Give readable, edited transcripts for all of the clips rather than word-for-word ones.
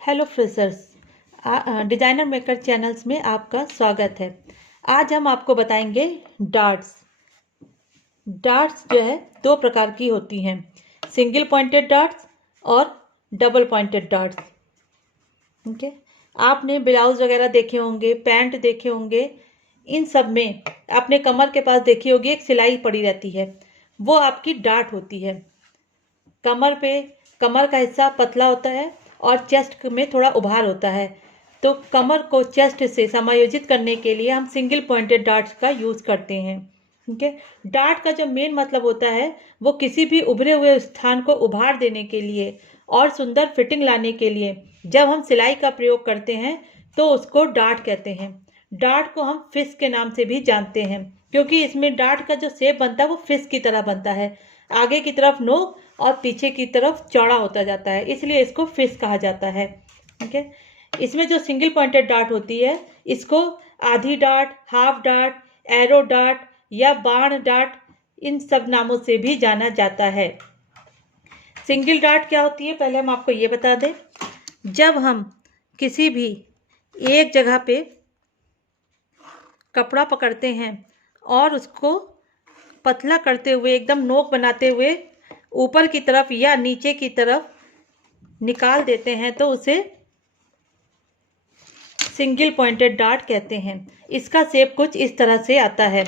Hello freshers, designer maker channels में आपका स्वागत है। आज हम आपको बताएंगे डार्ट्स। डार्ट्स जो है दो प्रकार की होती हैं, सिंगल पॉइंटेड डार्ट्स और डबल पॉइंटेड डार्ट्स। ठीक है, आपने ब्लाउज वगैरह देखे होंगे, पैंट देखे होंगे, इन सब में अपने कमर के पास देखी होगी एक सिलाई पड़ी रहती है, वो आपकी डार्ट होती है। कमर का हिस्सा पतला होता है और चेस्ट में थोड़ा उभार होता है, तो कमर को चेस्ट से समायोजित करने के लिए हम सिंगल पॉइंटेड डार्ट्स का यूज़ करते हैं। ठीक है, डार्ट का जो मेन मतलब होता है वो किसी भी उभरे हुए स्थान को उभार देने के लिए और सुंदर फिटिंग लाने के लिए जब हम सिलाई का प्रयोग करते हैं तो उसको डार्ट कहते हैं। डार्ट को हम फिश के नाम से भी जानते हैं, क्योंकि इसमें डार्ट का जो शेप बनता है वो फिश की तरह बनता है, आगे की तरफ नोक और पीछे की तरफ चौड़ा होता जाता है, इसलिए इसको फिश कहा जाता है। ठीक है, इसमें जो सिंगल पॉइंटेड डार्ट होती है इसको आधी dart, half dart, arrow dart या बाण डार्ट, इन सब नामों से भी जाना जाता है। सिंगल डार्ट क्या होती है, पहले हम आपको ये बता दें। जब हम किसी भी एक जगह पे कपड़ा पकड़ते हैं और उसको पतला करते हुए एकदम नोक बनाते हुए ऊपर की तरफ या नीचे की तरफ निकाल देते हैं तो उसे सिंगल पॉइंटेड डार्ट कहते हैं। इसका शेप कुछ इस तरह से आता है,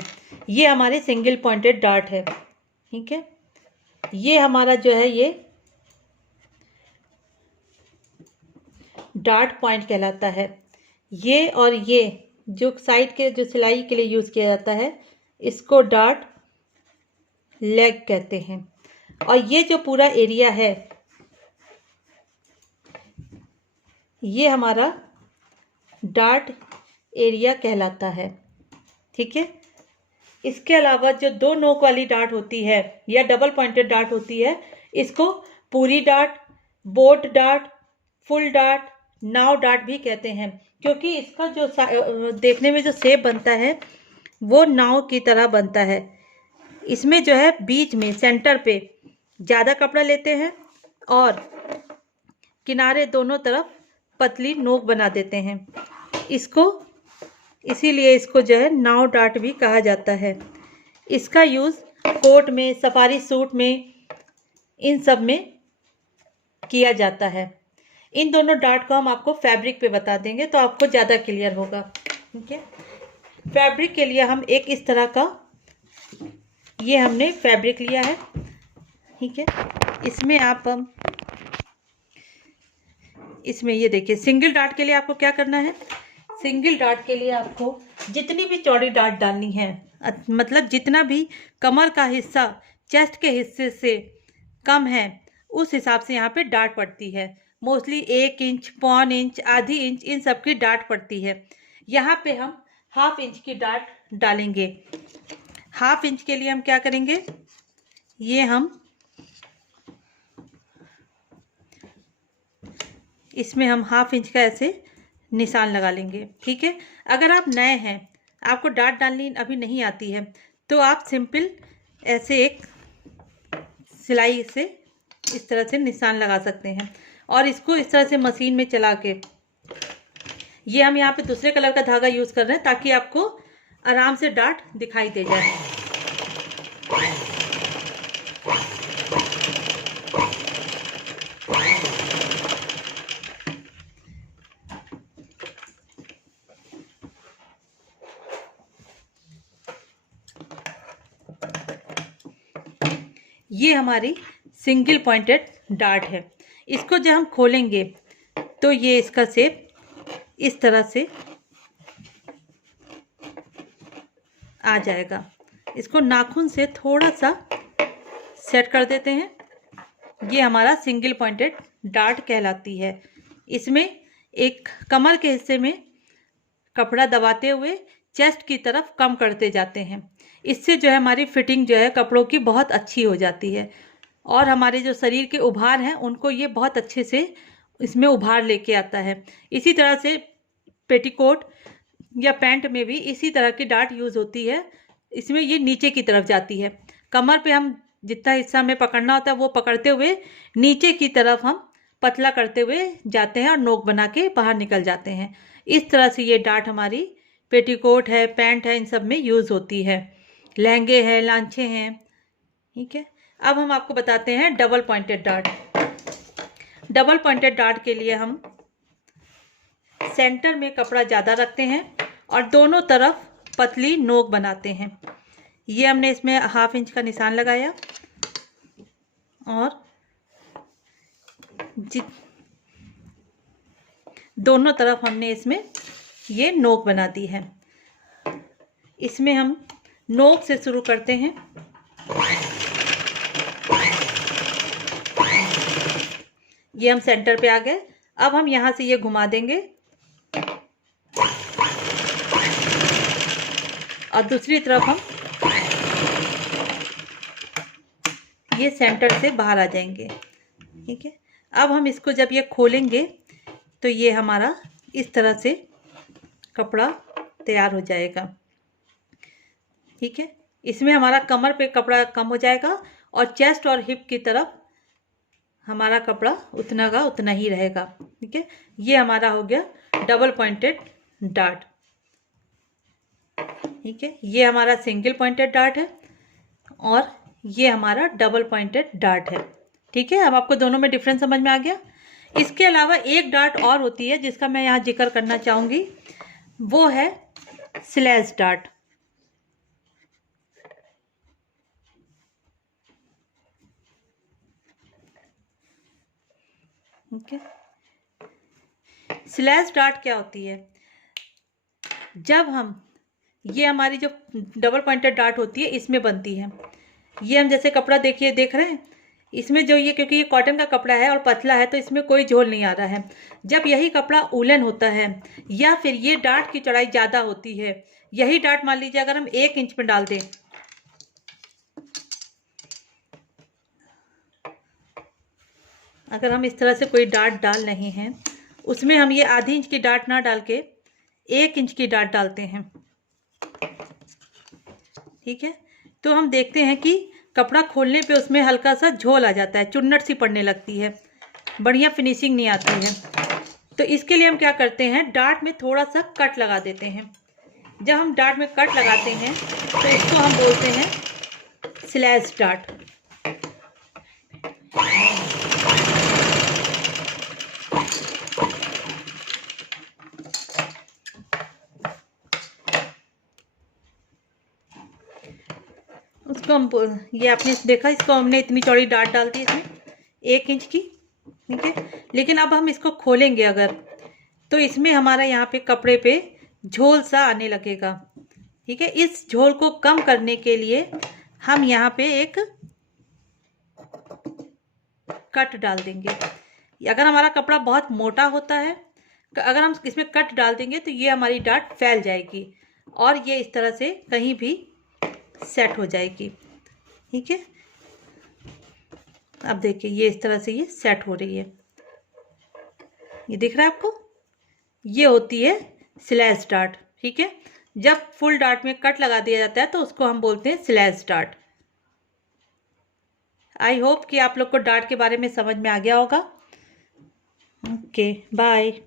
ये हमारे सिंगल पॉइंटेड डार्ट है। ठीक है, ये हमारा जो है ये डार्ट पॉइंट कहलाता है। ये और ये जो साइड के जो सिलाई के लिए यूज़ किया जाता है इसको डार्ट लेग कहते हैं। और ये जो पूरा एरिया है ये हमारा डार्ट एरिया कहलाता है। ठीक है, इसके अलावा जो दो नोक वाली डार्ट होती है या डबल पॉइंटेड डार्ट होती है, इसको पूरी dart, boat dart, full dart, नाव डार्ट भी कहते हैं, क्योंकि इसका जो देखने में जो शेप बनता है वो नाव की तरह बनता है। इसमें जो है बीच में सेंटर पे ज़्यादा कपड़ा लेते हैं और किनारे दोनों तरफ पतली नोक बना देते हैं, इसीलिए इसको जो है नाव डार्ट भी कहा जाता है। इसका यूज़ कोट में, सफारी सूट में, इन सब में किया जाता है। इन दोनों डार्ट को हम आपको फैब्रिक पे बता देंगे तो आपको ज़्यादा क्लियर होगा। ठीक है, फैब्रिक के लिए हम एक इस तरह का ये हमने फैब्रिक लिया है। ठीक है, इसमें ये देखिए, सिंगल डार्ट के लिए आपको क्या करना है। सिंगल डार्ट के लिए आपको जितनी भी चौड़ी डार्ट डालनी है, मतलब जितना भी कमर का हिस्सा चेस्ट के हिस्से से कम है उस हिसाब से यहाँ पे डार्ट पड़ती है। मोस्टली 1 इंच, पौन इंच, आधी इंच, इन सब की डार्ट पड़ती है। यहाँ पे हम हाफ इंच की डार्ट डालेंगे। हाफ इंच के लिए हम क्या करेंगे, ये हम इसमें हम हाफ इंच का ऐसे निशान लगा लेंगे। ठीक है, अगर आप नए हैं, आपको डार्ट डालनी अभी नहीं आती है, तो आप सिंपल ऐसे एक सिलाई से इस तरह से निशान लगा सकते हैं और इसको इस तरह से मशीन में चला के, ये हम यहाँ पे दूसरे कलर का धागा यूज़ कर रहे हैं ताकि आपको आराम से डार्ट दिखाई दे जाए। ये हमारी सिंगल पॉइंटेड डार्ट है। इसको जब हम खोलेंगे तो ये इसका शेप इस तरह से आ जाएगा। इसको नाखून से थोड़ा सा सेट कर देते हैं। ये हमारा सिंगल पॉइंटेड डार्ट कहलाती है। इसमें एक कमर के हिस्से में कपड़ा दबाते हुए चेस्ट की तरफ कम करते जाते हैं। इससे जो है हमारी फिटिंग जो है कपड़ों की बहुत अच्छी हो जाती है और हमारे जो शरीर के उभार हैं उनको ये बहुत अच्छे से इसमें उभार लेके आता है। इसी तरह से पेटीकोट या पैंट में भी इसी तरह की डार्ट यूज़ होती है। इसमें ये नीचे की तरफ जाती है, कमर पे हम जितना हिस्सा में पकड़ना होता है वो पकड़ते हुए नीचे की तरफ हम पतला करते हुए जाते हैं और नोक बना के बाहर निकल जाते हैं। इस तरह से ये डार्ट हमारी पेटीकोट है, पैंट है, इन सब में यूज़ होती है, लहंगे हैं, लांछे हैं। ठीक है, अब हम आपको बताते हैं double pointed dart. Double pointed dart के लिए हम सेंटर में कपड़ा ज़्यादा रखते हैं और दोनों तरफ पतली नोक बनाते हैं। ये हमने इसमें 1/2 इंच का निशान लगाया और दोनों तरफ हमने इसमें ये नोक बना दी है। इसमें हम नोक से शुरू करते हैं। ये हम सेंटर पे आ गए। अब हम यहाँ से ये घुमा देंगे और दूसरी तरफ हम ये सेंटर से बाहर आ जाएंगे। ठीक है, अब हम इसको जब ये खोलेंगे तो ये हमारा इस तरह से कपड़ा तैयार हो जाएगा। ठीक है, इसमें हमारा कमर पे कपड़ा कम हो जाएगा और चेस्ट और हिप की तरफ हमारा कपड़ा उतना का उतना ही रहेगा। ठीक है, ये हमारा हो गया डबल पॉइंटेड डार्ट। ठीक है, ये हमारा सिंगल पॉइंटेड डार्ट है और ये हमारा डबल पॉइंटेड डार्ट है। ठीक है, अब आपको दोनों में डिफरेंस समझ में आ गया। इसके अलावा एक डार्ट और होती है जिसका मैं यहाँ जिक्र करना चाहूँगी, वो है स्लैश डार्ट। ठीक है, स्लैश डार्ट क्या होती है? जब हम ये हमारी जो डबल पॉइंटेड डार्ट होती है इसमें बनती है। ये हम जैसे कपड़ा देखिए देख रहे हैं, इसमें जो ये क्योंकि ये कॉटन का कपड़ा है और पतला है तो इसमें कोई झोल नहीं आ रहा है। जब यही कपड़ा उलन होता है या फिर ये डार्ट की चौड़ाई ज़्यादा होती है, यही डार्ट मान लीजिए अगर हम 1 इंच में डाल दें, अगर हम इस तरह से कोई डार्ट डाल रहे हैं, उसमें हम ये आधी इंच की डार्ट ना डाल के 1 इंच की डार्ट डालते हैं। ठीक है, तो हम देखते हैं कि कपड़ा खोलने पे उसमें हल्का सा झोल आ जाता है, चुन्नट सी पड़ने लगती है, बढ़िया फिनिशिंग नहीं आती है। तो इसके लिए हम क्या करते हैं, डार्ट में थोड़ा सा कट लगा देते हैं। जब हम डार्ट में कट लगाते हैं तो इसको हम बोलते हैं स्लैश डार्ट। उसको हम ये आपने देखा, इसको हमने इतनी चौड़ी डार्ट डाल दी इसमें 1 इंच की। ठीक है, लेकिन अब हम इसको खोलेंगे अगर, तो इसमें हमारा यहाँ पे कपड़े पे झोल सा आने लगेगा। ठीक है, इस झोल को कम करने के लिए हम यहाँ पे एक कट डाल देंगे। अगर हमारा कपड़ा बहुत मोटा होता है, अगर हम इसमें कट डाल देंगे तो ये हमारी डार्ट फैल जाएगी और ये इस तरह से कहीं भी सेट हो जाएगी। ठीक है, अब देखिए ये इस तरह से ये सेट हो रही है, ये दिख रहा है आपको, ये होती है स्लैश डार्ट। ठीक है, जब फुल डार्ट में कट लगा दिया जाता है तो उसको हम बोलते हैं स्लैश डार्ट। आई होप कि आप लोग को डार्ट के बारे में समझ में आ गया होगा। Okay, bye.